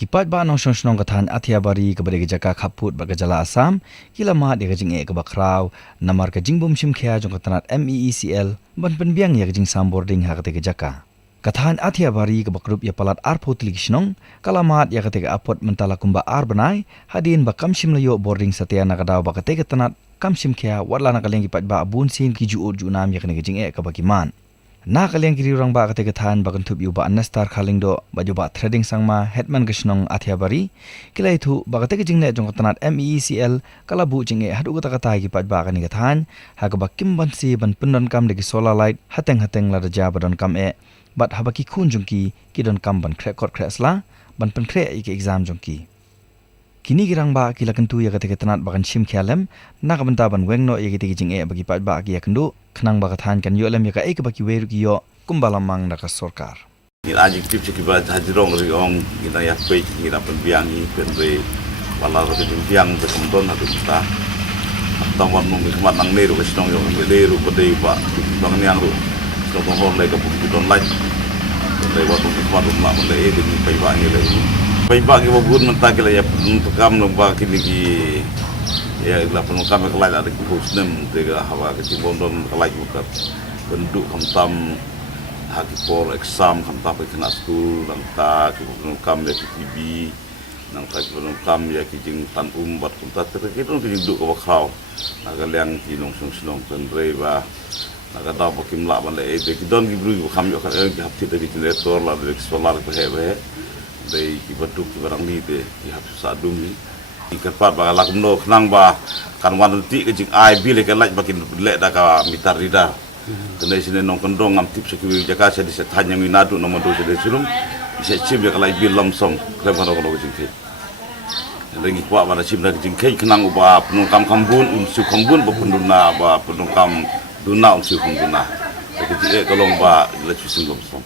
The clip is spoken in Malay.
Kipat ba nong snong kathan athia bari ka bari jaka khaput ba jala Assam kilama de jing e ka bakraw namar ka jingbum sim khya jong katanat MEECL ban pen biang ya jing sam boarding ha ka te jaka kathan athia bari ka bakrup ya palat ar photlik snong kalamat ya ka te apot mentala kumba ar banai hadin ba kamsim layo boarding satya na kadaw ba ka te katanat kamsim khya wala na kaleng kipat ba abun sin ki ju ju nam ya ka jing e ka bakiman na kaleng kiri orang ba kate kathan bagan thup yu ba anastar khaling do ba ju ba threading sangma hetman gishnong athia bari kilai thu ba kate jingne jong tanat MEECL kalabu jinge hadu kata kata gi pat ba kani kathan ha ka ba kimban si ban pundon kam de solar light hateng la ja badon kam e bat ha ba ki khun jong ki don kam ban khre kot khresla ban pen khre ki exam jong ki kini girang ba kilakan tu ya kate tanat bagan sim khyalem na ka banta ban wengno ya kite jinge bagi pat ba ki yakendu khnang ba kathan kan yo lem ya ka ek ba ki weru ki yo kumbalamang na ka sarkar Aji tip cik ibarat hadirong riong kita ya pei kita penbiangi penre wala ro penbiang be kemdon atu kita tawan mung kemat nang leru ke sinong yo leru pedai ba bang niang ru sinong hon le ka bu don lai le wa tu kemat rumah le e de pei ba ni le pei ba ki bo bun mentak le ya untuk kam no ba ki lagi ya la pun kam ke lai ada ki husnem de ga hawa ke timbondon ke lai bukat bentuk kamtam haki por exam kamta pe kena school nang ta ki kam ya ki TV nang ta ki kam ya ki jing tan bat kunta te ki tu ki duk ko khaw naga liang ki nong sung pen reba naga da bo kim la ban le e ki don ki bru kham yo ka ki hapti de ki generator la de solar pe he de ki baduk ki barang ni de ki hap sa dum ni ki kerpat ba la kum no nang ba kan wan ti ki jing ai bi le ka laj ba ki le da ka mitar rida kena sini nong kendong am tip sekui jaka saya di setanya minadu nomor 2 sedih sulum bisa cip ya kalai bilam som klem kana kana jingke lagi kuat pada cip nak jingke kenang uba penungkam kambun su kambun ba penduna ba penungkam duna su penduna jadi tolong ba lecu singgung som